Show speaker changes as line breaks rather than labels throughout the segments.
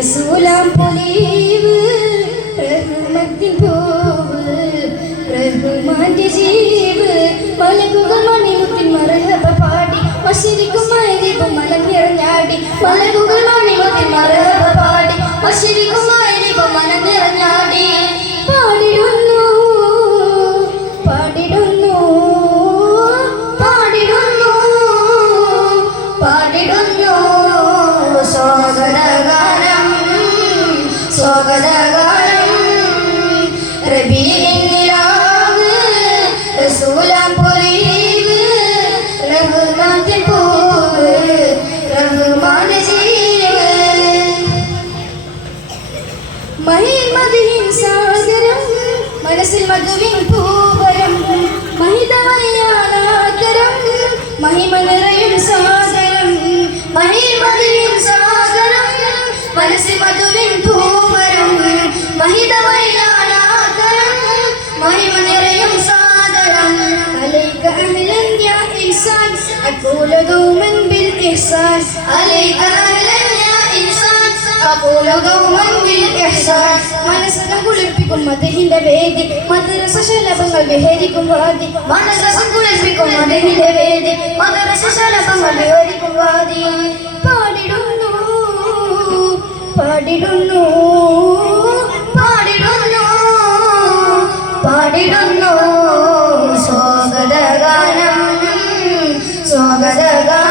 റസൂലാം പൊലീവ് സ്വാഗതഗാനം റബീഇന്നിലാവ് റസൂലാം പൊലീവ് റഹ്മാന്റെ പൂവ് റഹ്മാന്റെ ജീവ് മഹിമതിൻ സാഗരം മനസ്സിൽ മധുവിൻ പൂവരം മഹിതമയാനാകരം മഹിമ നിറയും സാഗരം. മഹിമതിൻ മനസ്സിൽ മധുവിൻ أقول دوما بالإحسان عليك أهلا يا إنسان أقول دوما بالإحسان മനസ്സിനെ കുളിർപ്പിക്കും മതഹിന്റെ വേദി മദ്രസ ശലഭങ്ങൾ വിഹരിക്കും വാദി മനസ്സ കുളിർപ്പിക്കും മതഹിന്റെ വേദി മദ്രസ ശലഭങ്ങൾ വിഹരിക്കും വാദി പാടിടുന്നു പാടിടുന്നു പാടിടുന്നു സ്വാഗതഗാനം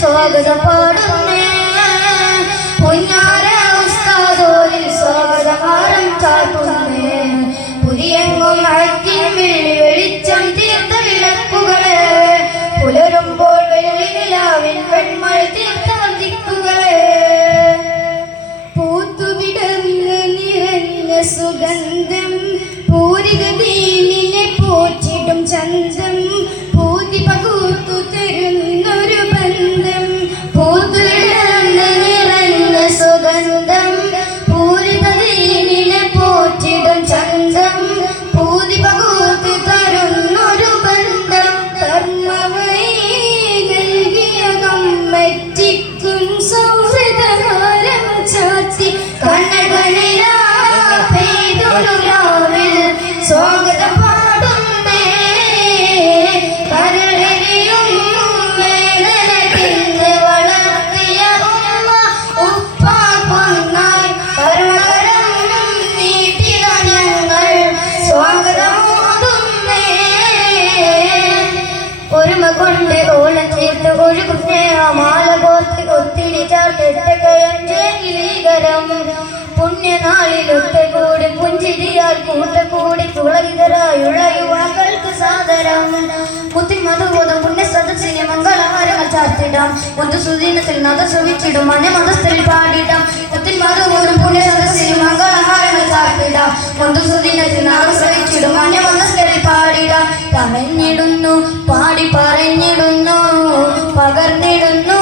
സ്വാഗതം പാടുന്നേ പൊന്നാര ഉസ്താദോരിൽ സ്വാഗതഹാരം ചാട്ടുന്നേ പുതിയെങ്കും അഴക്കിൻ വെള്ളി വെളിച്ചം തീർത്ത വിളക്കുകളെ പുലരുമ്പോൾ വെള്ളി നിലാവിൽ വെൺമഴ തീർത്ത ദിക്കുകളെ പൂത്തുവിടർന്ന് നിറഞ്ഞ സുഗന്ധം പൂരിത ദീനിനെ പോറ്റിടും ചന്തം മുത്തി മധുബോധം പുണ്യ സദസ്സിനെ മംഗളഹാരങ്ങൾ ചാർത്തിടാം. ഒന്ന് സുദീനത്തിൽ നദ ശ്രമിച്ചിടും മതസ്ഥരിൽ പാടിടാം. മുത്തിൽ മധുബോധം പുണ്യ സദസ്സിന് മംഗളഹാരങ്ങൾ ചാർത്തിടാം. ഒന്ന് സുദീനത്തിൽ നദ ശ്രമിച്ചിടും മന മതസ്ഥരിൽ പാടിടാം. പറഞ്ഞിടുന്നു പാടി പറഞ്ഞിടുന്നു പകർന്നിടുന്നു.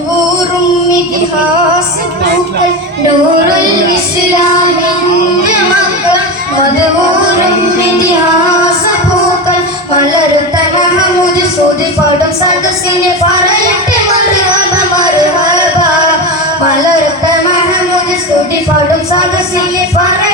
പൂർവും ഇതിഹാസ പൂക്കൾ ഡോറുൽ ഇസ്ലാമിന്റെ മക്കൾ മധുപൂർവും ഇതിഹാസ പൂക്കൾ വളരും തനഹമുദ് സുതി പാടും സദസ്സിനെ പറയട്ടെ മറുഹബ മറുഹബ. വളരും തനഹമുദ് സുതി പാടും സദസ്സിനെ പറയട്ടെ